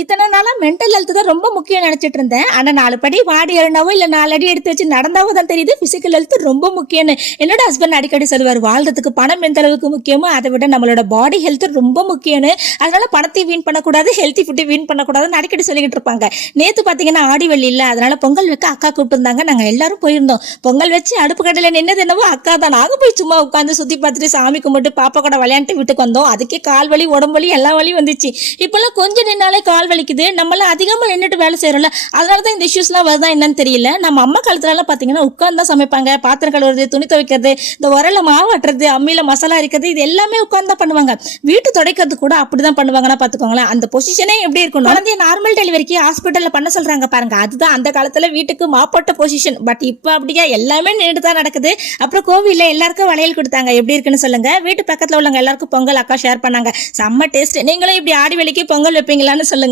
இத்தனை நாளா mental health தான் ரொம்ப முக்கியம் நினைச்சிட்டு இருந்தேன். ஆனா 4 படி வாடி ஏறினாவோ இல்ல 4 அடி எடுத்து வச்சு நடந்தாவோ தான் தெரியுது பிசிக்கல் ஹெல்த் ரொம்ப முக்கியம்னு. என்னோட ஹஸ்பண்ட் அடிக்கடி சொல்லுவார், வாழ்றதுக்கு பணம் எந்த அளவுக்கு முக்கியமோ அதை விட நம்மளோட பாடி ஹெல்த் ரொம்ப முக்கியம்னு. அதனால பணத்தை வீண் பண்ணக்கூடாது, ஹெல்த்தி ஃபுட்டை வீண் பண்ணக்கூடாதுன்னு அடிக்கடி சொல்லிக்கிட்டு இருப்பாங்க. நேத்து பாத்தீங்கன்னா ஆடி வெள்ளி இல்ல, அதனால பொங்கல் வைக்க அக்கா கூப்பிட்டு இருந்தாங்க. நாங்க எல்லாரும் போயிருந்தோம். பொங்கல் வச்சு அடுப்பு கடையில நின்னது என்னவோ அக்கா தான். நாங்க போய் சும்மா உட்காந்து சுத்தி பார்த்துட்டு சாமி கும்பிட்டு பாப்பா கூட விளையாண்டு வீட்டுக்கு வந்தோம். அதுக்கே கால் வலி உடம்பு வலி எல்லா வலியும் வந்துச்சு. இப்பெல்லாம் கொஞ்சம் நின்னாலே கால் வலிக்குது. நம்மளாம் அதிகமா நின்றுட்டு வேலை செய்யறோம்ல, அதனாலதான் இந்த இஷ்யூஸ்லாம் வருதா என்னன்னு தெரியல. நம்ம அம்மா காலத்துல பாத்தீங்கன்னா உட்கார்ந்து தான் சமைப்பாங்க. பாத்திரம் கழுவுறது, துணி துவைக்கிறது, இந்த உரல மாவு ஆட்டுறது, அம்மியில மசாலா அரைக்கிறது, இது எல்லாமே உட்கார்ந்து தான் பண்ணுவாங்க. வீட்டு துடைக்கிறது கூட அப்படிதான் பண்ணுவாங்கன்னா பாத்துக்கோங்களேன். அந்த பொசிஷனே எப்படி இருக்கும். குழந்தைய நார்மல் டெலிவரிக்கு ஹாஸ்பிட்டல்ல பண்ண சொல்றாங்க பாருங்க, அதுதான் அந்த காலத்துல வீட்டுக்கு மாப்போட்ட பொசிஷன். பட் இப்ப அப்படியா எல்லாமே நின்று தான் நடக்குது. அப்புறம் கோவில்ல எல்லாருக்கும் வளையல் கொடுத்தாங்க. எப்படி இருக்குன்னு சொல்லுங்க. வீட்டு பக்கத்துல உள்ளவங்க எல்லாருக்கும் பொங்கல் அக்கா ஷேர் பண்ணாங்க. செம்ம டேஸ்ட். நீங்களும் இப்படி ஆடி வெள்ளிக்கு பொங்கல் வைப்பீங்களான்னு சொல்லுங்க.